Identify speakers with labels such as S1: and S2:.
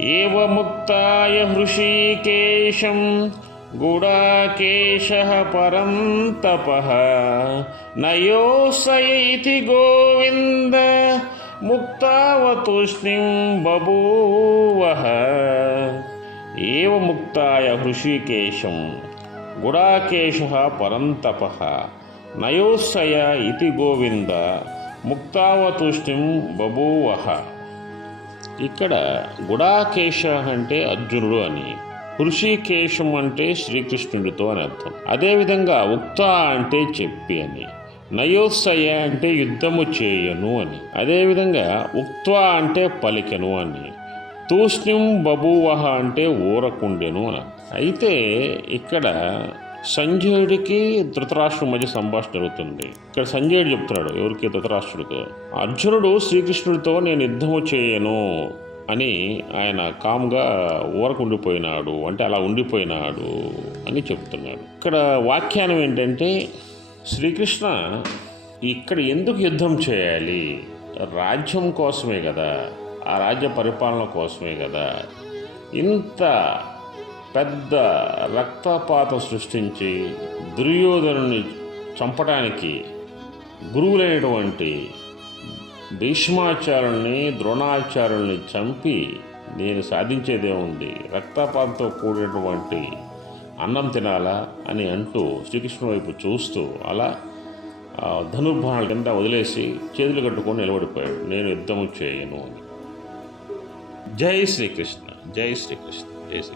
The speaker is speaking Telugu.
S1: एवमुक्ताय हृषीकेशं गुडाकेशः परं तपः। नयोसय इति गोविन्द मुक्तावतुष्णिं बभूवः। एवमुक्ताय हृषीकेशं गुडाकेशः परं तपः। नयोसय इति गोविन्द मुक्तावतुष्णिं बभूवः। ఇక్కడ గుడాకేశ అంటే అర్జునుడు అని హృషికేశం అంటే శ్రీకృష్ణుడితో అని అర్థం. అదేవిధంగా ఉక్త అంటే చెప్పి అని నయోత్సయ అంటే యుద్ధము చేయను అని అదేవిధంగా ఉక్త్వ అంటే పలికెను అని తూష్ణిం బబువహ అంటే ఊరకుండెను అని అయితే ఇక్కడ సంజయుడికి ధృతరాష్ట్రుడి మధ్య సంభాషణ జరుగుతుంది. ఇక్కడ సంజయుడు చెప్తున్నాడు ఎవరికి ధృతరాష్ట్రుడితో? అర్జునుడు శ్రీకృష్ణుడితో నేను యుద్ధము చేయను అని ఆయన కామ్గా ఊరకుండిపోయినాడు అంటే అలా ఉండిపోయినాడు అని చెప్తున్నాడు. ఇక్కడ వ్యాఖ్యానం ఏంటంటే శ్రీకృష్ణ ఇక్కడ ఎందుకు యుద్ధం చేయాలి? రాజ్యం కోసమే కదా ఆ రాజ్య పరిపాలన కోసమే కదా ఇంత పెద్ద రక్తపాతం సృష్టించి దుర్యోధనుని చంపడానికి గురువులైనటువంటి భీష్మాచార్యుల్ని ద్రోణాచార్యుల్ని చంపి నేను సాధించేదేముంది రక్తపాతంతో కూడినటువంటి అన్నం తినాలా అని అంటూ శ్రీకృష్ణుడి వైపు చూస్తూ అలా ఆ ధనుర్బాణాల కింద వదిలేసి చేతులు కట్టుకొని నిలబడిపోయాడు. నేను యుద్ధము చేయను అని. జై శ్రీకృష్ణ జై శ్రీకృష్ణ జై శ్రీ